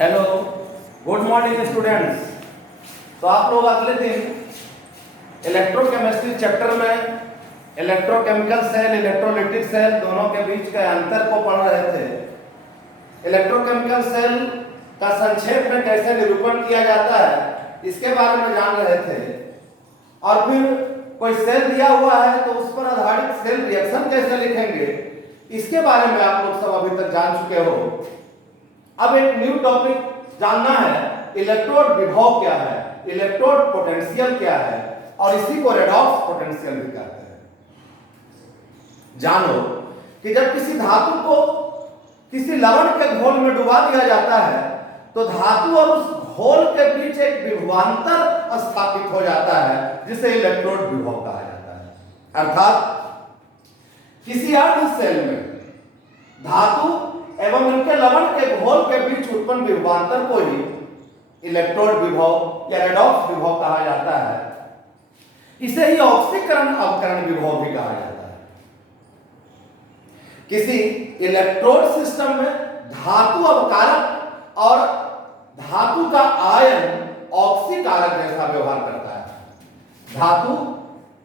Hello, good morning students. तो आप लोग अगले दिन इलेक्ट्रोकेमिस्ट्री चैप्टर में इलेक्ट्रोकेमिकल सेल, इलेक्ट्रोलिटिक सेल दोनों के बीच के अंतर को पढ़ रहे थे। इलेक्ट्रोकेमिकल सेल का संक्षेप में कैसे निरूपण किया जाता है इसके बारे में जान रहे थे, और फिर कोई सेल दिया हुआ है तो उस पर आधारित सेल रिएक्शन कैसे लिखेंगे इसके बारे में आप लोग सब अभी तक जान चुके हो। अब एक न्यू टॉपिक जानना है, इलेक्ट्रोड विभव क्या है, इलेक्ट्रोड पोटेंशियल क्या है, और इसी को रेडॉक्स पोटेंशियल भी कहते हैं। जानो कि जब किसी धातु को किसी लवण के घोल में डुबा दिया जाता है तो धातु और उस घोल के बीच एक विभवांतर स्थापित हो जाता है जिसे इलेक्ट्रोड विभव कहा जाता है। अर्थात किसी अर्ध सेल में धातु एवं उनके लवण के घोल के बीच उत्पन्न विभवांतर को ही इलेक्ट्रोड विभव या रेडॉक्स विभव कहा जाता है। इसे ही ऑक्सीकरण अवकरण विभव भी कहा जाता है। किसी इलेक्ट्रोड सिस्टम में धातु अवकारक और धातु का आयन ऑक्सीकारक जैसा व्यवहार करता है। धातु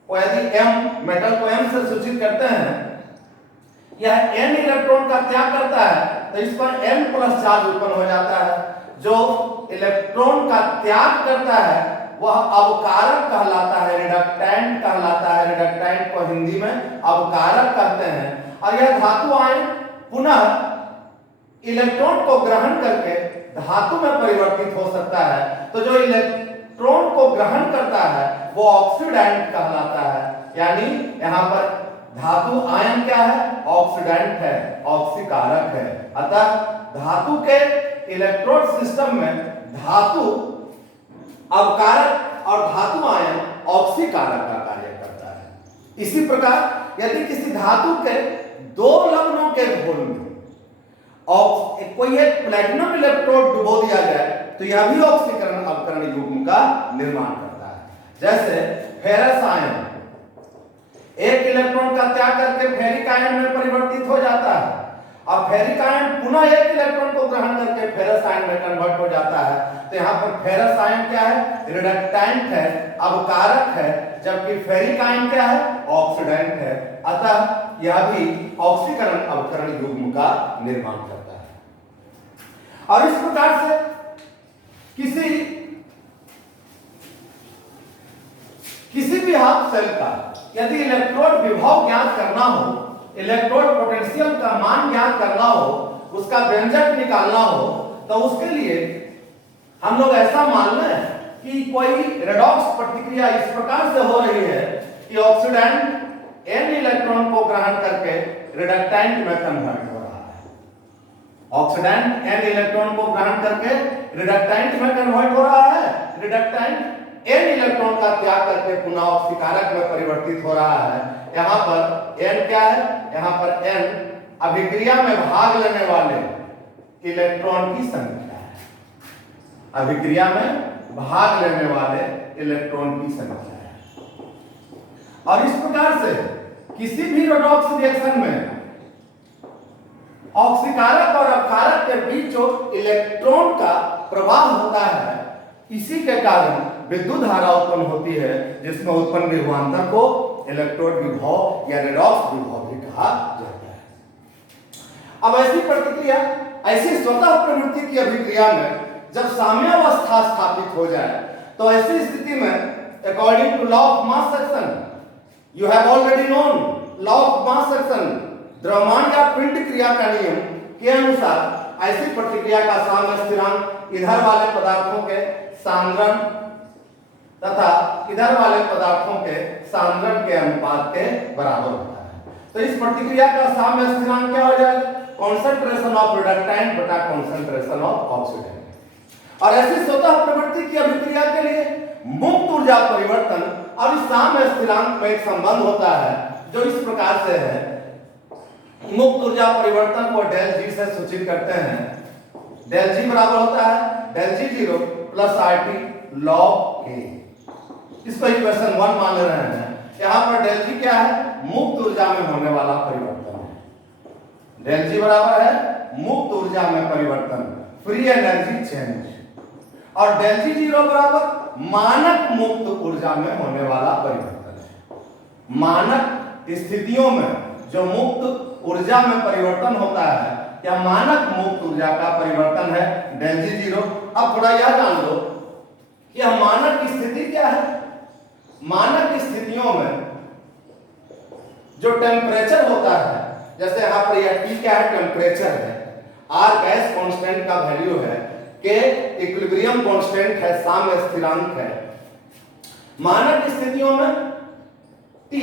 को यदि m मेटल को m से सूचित करते हैं, यह n इलेक्ट्रॉन का त्याग करता है तो इस पर n प्लस चार्ज उत्पन्न हो जाता है। जो इलेक्ट्रॉन का त्याग करता है वह अवकारक कहलाता है, रिडक्टेंट कहलाता है। रिडक्टेंट को हिंदी में अवकारक कहते हैं। और यह धातु आयन पुनः इलेक्ट्रॉन को ग्रहण करके धातु में परिवर्तित हो सकता है। तो जो इलेक्ट्रॉन को ग्रहण करता है वो ऑक्सीडेंट कहलाता है। यानी यहाँ पर धातु आयन क्या है? ऑक्सीडेंट है, ऑक्सीकारक है। अतः धातु के इलेक्ट्रोड सिस्टम में धातु अवकारक और धातु आयन ऑक्सीकारक का कार्य करता है। इसी प्रकार यदि किसी धातु के दो लवणों के घोल में कोई एक प्लेटिनम इलेक्ट्रोड डुबो दिया जाए तो यह भी ऑक्सीकरण अवकरण युग्म का निर्माण करता है। जैसे फेरस आयन एक इलेक्ट्रॉन का त्याग करके फेरिक आयन में परिवर्तित हो जाता है, और फेरिक आयन पुनः एक इलेक्ट्रॉन को ग्रहण करके फेरस आयन में कन्वर्ट हो जाता है। तो यहाँ पर फेरस आयन क्या है? रिडक्टेंट है, अवकारक है, जबकि फेरिक आयन क्या है? ऑक्सीडेंट है। अतः यह भी ऑक्सीकरण अवकरण युग्म का निर्माण करता है। और इस प्रकार से किसी भी हाफ सेल का यदि इलेक्ट्रोड विभव ज्ञात करना हो, इलेक्ट्रोड पोटेंशियल का मान ज्ञात करना हो, उसका व्यंजक निकालना हो, तो उसके लिए हम लोग ऐसा मान लें कि कोई रेडॉक्स प्रतिक्रिया इस प्रकार से हो रही है कि ऑक्सीडेंट n इलेक्ट्रॉन को ग्रहण करके रिडक्टेंट में कन्वर्ट हो रहा है। ऑक्सीडेंट n इलेक्ट्रॉन को ग्रहण करके रिडक्टेंट में कन्वर्ट हो रहा है। रिडक्टेंट n इलेक्ट्रॉन का त्याग करके पुनः ऑक्सीकारक में परिवर्तित हो रहा है। यहाँ पर n क्या है? यहाँ पर n अभिक्रिया में भाग लेने वाले इलेक्ट्रॉन की संख्या है। अभिक्रिया में भाग लेने वाले इलेक्ट्रॉन की संख्या है। और इस प्रकार से किसी भी रेडॉक्स रिएक्शन में ऑक्सीकारक और अपकारक के बीच जो इलेक्ट्रॉन का प्रवाह होता है, इसी के कारण विद्युत धारा उत्पन्न होती है, जिसमें उत्पन्न विभवांतर को इलेक्ट्रोड विभव या रेडॉक्स विभव भी कहा जाता है। अब ऐसी प्रतिक्रिया, ऐसी स्वतः प्रवृत्ति की अभिक्रिया में जब साम्यावस्था स्थापित हो जाए तो ऐसी स्थिति में according to law of mass action, you have already known law of mass action, द्रव्यमान या पिंड क्रिया का नियम के अनुसार ऐसी प्रतिक्रिया का साम्य स्थिरांक इधर वाले पदार्थों के सांद्रण तथा इधर वाले पदार्थों के सांद्रण के अनुपात के बराबर होता है। तो इस प्रतिक्रिया का साम्य स्थिरांक क्या हो जाएगा? कॉन्सेंट्रेशन ऑफ रिडक्टेंट बटा कॉन्सेंट्रेशन ऑफ ऑक्सीडेंट। और ऐसी स्वतः प्रवृत्ति की अभिक्रिया के लिए मुक्त ऊर्जा परिवर्तन और इस साम्य स्थिरांक में एक संबंध होता है जो इस प्रकार से है। मुक्त ऊर्जा परिवर्तन को डेल जी से सूचित करते हैं। डेल जी बराबर होता है del G zero plus R T log A. इसको इक्वेशन 1 मान रहे हैं। यहाँ पर डेल जी क्या है? मुक्त ऊर्जा में होने वाला परिवर्तन है। डेल जी बराबर है मुक्त ऊर्जा में परिवर्तन। फ्री एनर्जी चेंज, और डेल जी जीरो बराबर मानक मुक्त ऊर्जा में होने वाला परिवर्तन है। मानक स्थितियों में जो मुक्त ऊर्जा में परिवर्तन होता है या मानक मुक्त ऊर्जा का परिवर्तन है डेल जी जीरो। अब थोड़ा यह जान लो कि यह मानक स्थिति क्या है। मानक स्थितियों में जो टेम्परेचर होता है, जैसे यहां पर यह T क्या है, टेम्परेचर है, R गैस कांस्टेंट का वैल्यू है, K इक्विलिब्रियम कांस्टेंट है, साम्य स्थिरांक है। मानक स्थितियों में T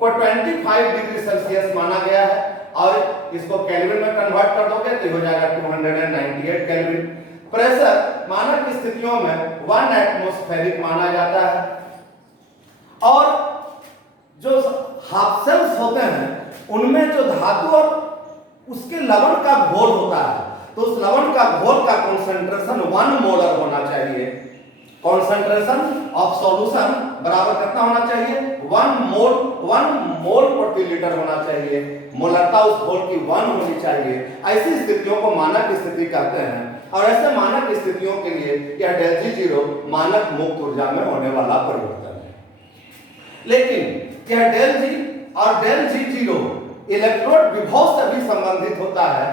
को 25 डिग्री सेल्सियस माना गया है, और इसको केल्विन में कन्वर्ट कर दोगे तो हो जाएगा 298 केल्विन। प्रेशर मानक स्थितियों में 1 एटमॉस्फेरिक माना जाता है, और जो हाफ शेल्स होते हैं उनमें जो धातु और उसके लवण का घोल होता है, तो उस लवण का घोल का कॉन्सेंट्रेशन 1 मोलर होना चाहिए। कॉन्सेंट्रेशन ऑफ सॉल्यूशन बराबर कितना होना चाहिए, 1 मोल प्रति लीटर होना चाहिए। मोलरता उस घोल की 1 होनी चाहिए। ऐसी स्थितियों को मानक स्थिति कहते हैं, और ऐसे मानक स्थितियों के लिए यह डेल जी जीरो मानक मुक्त ऊर्जा में होने वाला परिवर्तन है। लेकिन यह डेल जी और डेल जी जीरो इलेक्ट्रोड विभव से भी संबंधित होता है।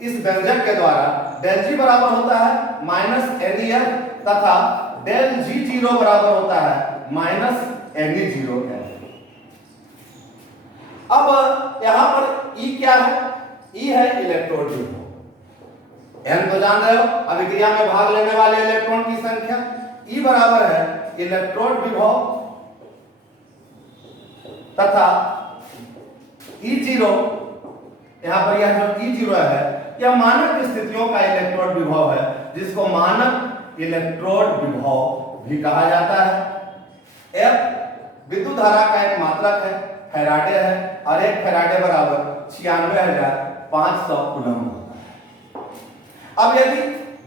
इस व्यंजक के द्वारा डेल जी बराबर होता है माइनस एन तथा डेल जी जीरो बराबर होता है माइनस एन जीरो। अब यहां पर ई क्या है, ई है इलेक्ट्रोड विभव। एन तो जान रहे हो, अभिक्रिया में भाग लेने वाले इलेक्ट्रॉन की संख्या। ई बराबर है इलेक्ट्रोड विभव तथा ई जीरो, यहां पर यह जो ई जीरो है यह मानक स्थितियों का इलेक्ट्रोड विभव है, जिसको मानक इलेक्ट्रोड विभव भी कहा जाता है। एफ विद्युत धारा का एक मात्रक है, फैराडे है, और एक फैराडे बराबर 96,500 कूलम होता है। अब यदि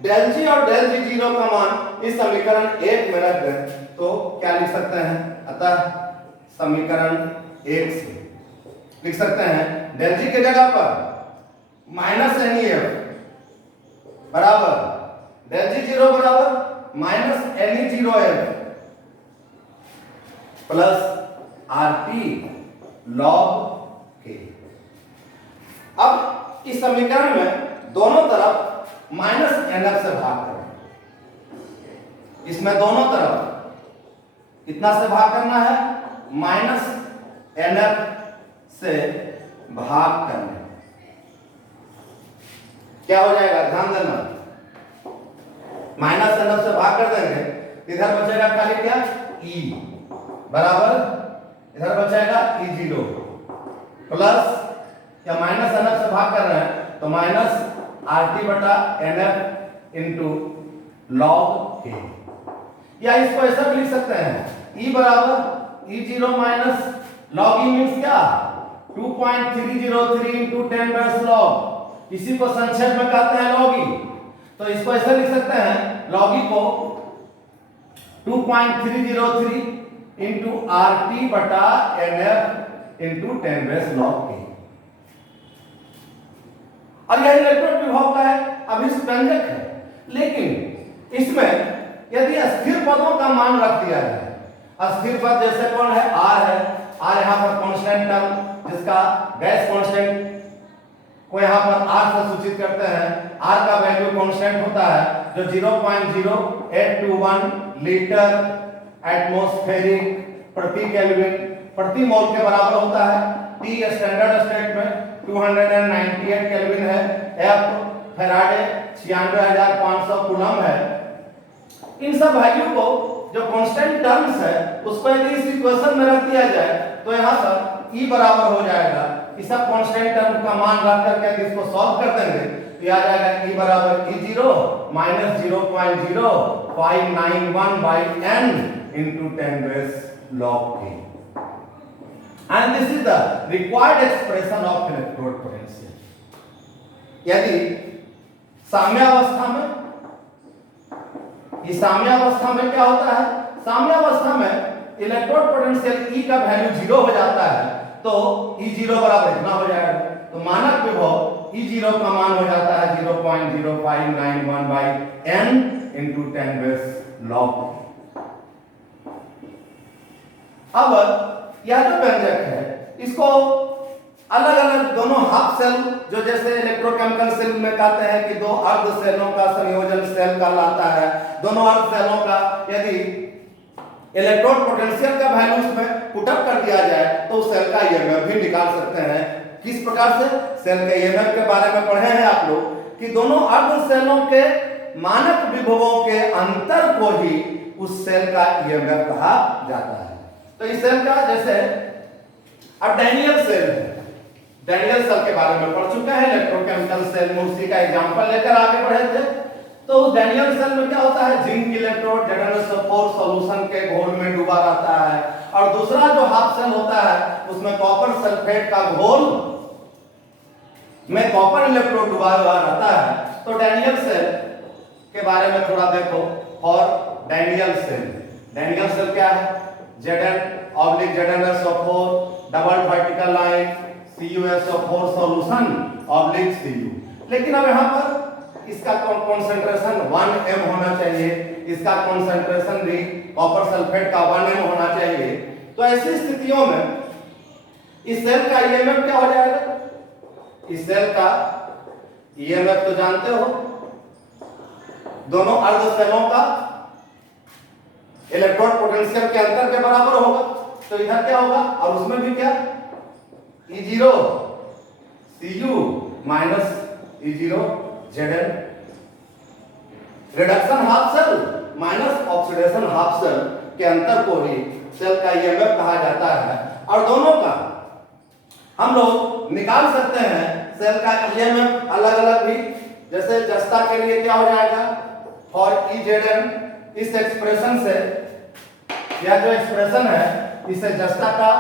डेल जी और डेल जी जीरो का मान इस समीकरण 1 में रख दें तो क्या लिख सकते हैं, अतः समीकरण 1 से लिख सकते हैं डेल जी के जगह पर माइनस एन बराबर डेल जी जीरो बराबर minus N zero F plus R T log K. अब इस समीकरण में दोनों तरफ माइनस एन एफ से भाग करें। इसमें दोनों तरफ कितना से भाग करना है, माइनस एन एफ से भाग करना। क्या हो जाएगा, ध्यान देना, माइनस एन एफ से भाग कर देंगे, इधर बचेगा खाली क्या, ई बराबर, इधर बचेगा ई जीरो प्लस, या माइनस एन एफ से भाग कर रहे हैं तो माइनस आर टी बटा एन एफ इंटू लॉग के। या इसको ऐसा भी लिख सकते हैं, ई बराबर E zero minus log E means क्या, 2.303 इंटू 10 बेस लॉग, इसी को संक्षेप में कहते हैं लॉग ई। तो इसको ऐसे लिख सकते हैं, लॉग ई को 2.303 इंटू आर टी बटा N F into 10 base log K. और यह इलेक्ट्रोड विभव का है, अभिस्पंजक है। लेकिन इसमें यदि अस्थिर पदों का मान रख दिया जाए, अस्थिर पद जैसे कौन है, आर है, आर यहाँ पर कांस्टेंट टर्म जिसका गैस कांस्टेंट को यहाँ पर आर से सूचित करते हैं, आर का वैल्यू कांस्टेंट होता है जो 0.0821 लीटर एटमॉस्फेरिक प्रति केल्विन प्रति मोल के बराबर होता है। टी स्टैंडर्ड स्टेट में 298 केल्विन है, एफ फैराडे 96,500 कूलम है। इन सब वैल्यू को जो कांस्टेंट टर्म्स है उसको यदि इस इक्वेशन में रख दिया जाए तो यहाँ पर ई बराबर हो जाएगा, इस सब कांस्टेंट टर्म का मान रख करके इसको सॉल्व कर देंगे तो आ जाएगा ई बराबर E zero minus 0.0591 by N into 10 base log k, and this is the required expression of electrode potential. यदि साम्यावस्था में, इस साम्यावस्था में क्या होता है, साम्यावस्था में इलेक्ट्रोड पोटेंशियल E का वैल्यू 0 हो जाता है तो E0 बराबर इतना हो जाएगा। तो मानक विभव E0 का मान हो जाता है 0.0591 by n into 10 base log. अब यह जो व्यंजक है इसको अलग अलग दोनों हाफ सेल, जो जैसे इलेक्ट्रोकेमिकल सेल में कहते हैं कि दो अर्ध सेलों का संयोजन सेल कहलाता है। दोनों अर्ध सेलों का यदि इलेक्ट्रोड पोटेंशियल का वैल्यू में पुटअप कर दिया जाए तो सेल का ईएमएफ भी निकाल सकते हैं। किस प्रकार से? सेल के ईएमएफ के बारे में पढ़े हैं आप लोग कि दोनों अर्ध सेलों के मानक विभवों के अंतर को ही उस सेल का ईएमएफ कहा जाता है। तो इस सेल का जैसे अब डैनियल सेल है, डैनियल सेल के बारे में पढ़ चुके हैं इलेक्ट्रोकेमिकल सेल में, उसी का एग्जांपल लेकर आगे बढ़े थे। तो डैनियल सेल में क्या होता है, जिंक इलेक्ट्रोड ZnSO4 सॉल्यूशन के घोल में डूबा रहता है, और दूसरा जो हाफ सेल होता है उसमें कॉपर सल्फेट का घोल में कॉपर इलेक्ट्रोड डूबा हुआ रहता है। तो डैनियल सेल के बारे में थोड़ा देखो। और डैनियल सेल क्या है? ZN/ZnSO4 double vertical line CuSO4 solution Cu। लेकिन अब यहां पर इसका कंसंट्रेशन 1m होना चाहिए, इसका कंसंट्रेशन भी कॉपर सल्फेट का 1m होना चाहिए। तो ऐसी स्थितियों में इस सेल का ईएमएफ क्या हो जाएगा? इस सेल का ईएमएफ तो जानते हो, दोनों अर्ध सेलों का इलेक्ट्रोड पोटेंशियल के अंतर के बराबर होगा। तो इधर क्या होगा, और उसमें भी क्या, E0 Cu minus E0 Zn। Reduction half cell minus oxidation half cell के अंतर को ही सेल का ईएमएफ कहा जाता है। और दोनों का हम लोग निकाल सकते हैं सेल का ईएमएफ अलग अलग भी। जैसे जस्ता के लिए क्या हो जाएगा, फॉर EZn, इस एक्सप्रेशन से, यह जो एक्सप्रेशन है इससे जस्ता का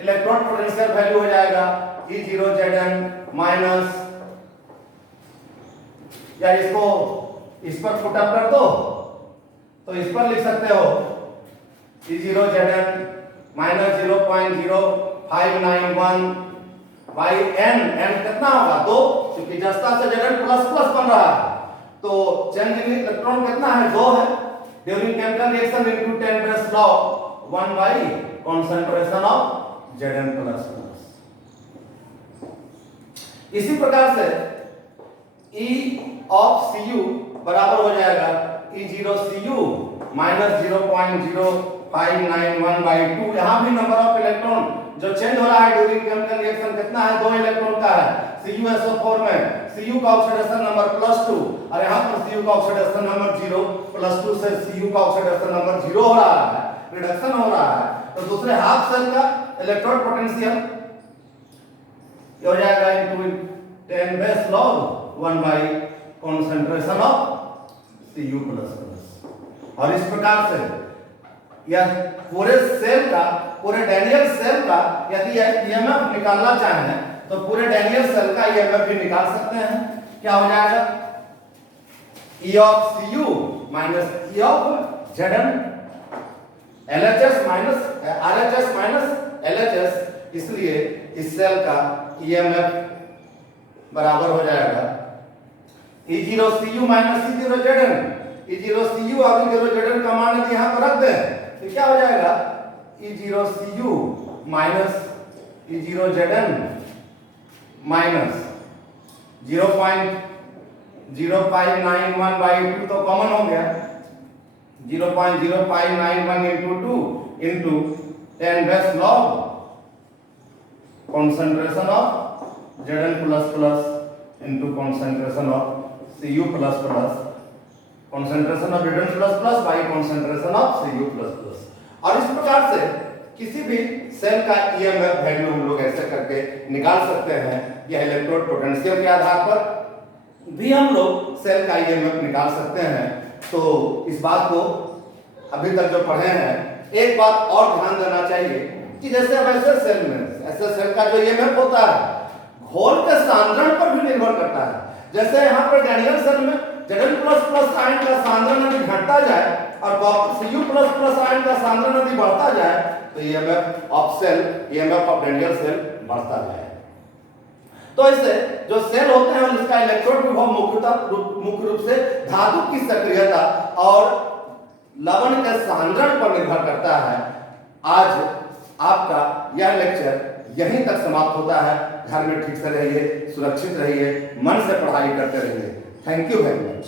इलेक्ट्रॉन पोटेंशियल वैल्यू हो जाएगा E0 Zn माइनस, या इसको इस पर पुटअप कर दो तो इस पर लिख सकते हो E0 Zn minus 0.0591 by n। n कितना होगा? 2, क्योंकि जस्ता से Zn प्लस प्लस बन रहा है, तो चेंज इन इलेक्ट्रॉन कितना है? 2 है। During chemical reaction into 10 base log 1 by concentration of Zn plus plus. इसी प्रकार से E ऑफ Cu बराबर हो जाएगा E0 Cu माइनस 0.0591 बाई 2। यहां भी नंबर ऑफ इलेक्ट्रॉन जो चेंज हो रहा है ड्यूरिंग केमिकल रिएक्शन कितना है? 2 इलेक्ट्रॉन का है। CuSO4 में Cu का ऑक्सीडेशन नंबर +2, और यहां पर Cu का ऑक्सीडेशन नंबर 0, +2 से Cu का ऑक्सीडेशन नंबर 0 हो रहा है, रिडक्शन हो रहा है। तो दूसरे हाफ सेल का इलेक्ट्रोड पोटेंशियल हो जाएगा into 10 base log 1 by concentration of Cu++। और इस प्रकार से यह पूरे सेल का, पूरे डैनियल सेल का यदि ईएमएफ निकालना चाहें तो पूरे डैनियल सेल का ईएमएफ भी निकाल सकते हैं। क्या हो जाएगा? E of Cu minus E of Zn, LHS minus RHS minus LHS। इसलिए इस सेल का ईएमएफ बराबर हो जाएगा E0 Cu minus E0 Zn। E0 Cu और E0 Zn का मान यदि यहां पर रख दें तो क्या हो जाएगा? E0 Cu minus E0 Zn minus 0.0591 by 2 तो कॉमन हो गया, 0.0591 into 2 into 10 base log concentration of Zn++ into concentration of Cu++, concentration of Zn++ by concentration of Cu++। और इस प्रकार से किसी भी सेल का ईएमएफ वैल्यू हम लोग ऐसे करके निकाल सकते हैं, या इलेक्ट्रोड पोटेंशियल के आधार पर भी हम लोग सेल का ईएमएफ निकाल सकते हैं। तो इस बात को अभी तक जो पढ़े हैं, एक बात और ध्यान देना चाहिए कि जैसे अब ऐसे सेल में, ऐसे सेल का जो ईएमएफ होता है घोल के सांद्रण पर भी निर्भर करता है। जैसे यहाँ पर डैनियल सेल में Zn++ आयन का सांद्रण यदि घटता जाए और Cu++ आयन का सांद्रण यदि बढ़ता जाए तो EMF of cell, EMF of Daniell cell बढ़ता जाए। तो इससे जो सेल होते हैं इसका इलेक्ट्रोड विभव मुख्य रूप से धातु की सक्रियता और लवण के सांद्रण पर निर्भर करता है। आज आपका यह लेक्चर यहीं तक समाप्त होता है। घर में ठीक से रहिए, सुरक्षित रहिए, मन से पढ़ाई करते रहिए। Thank you very much.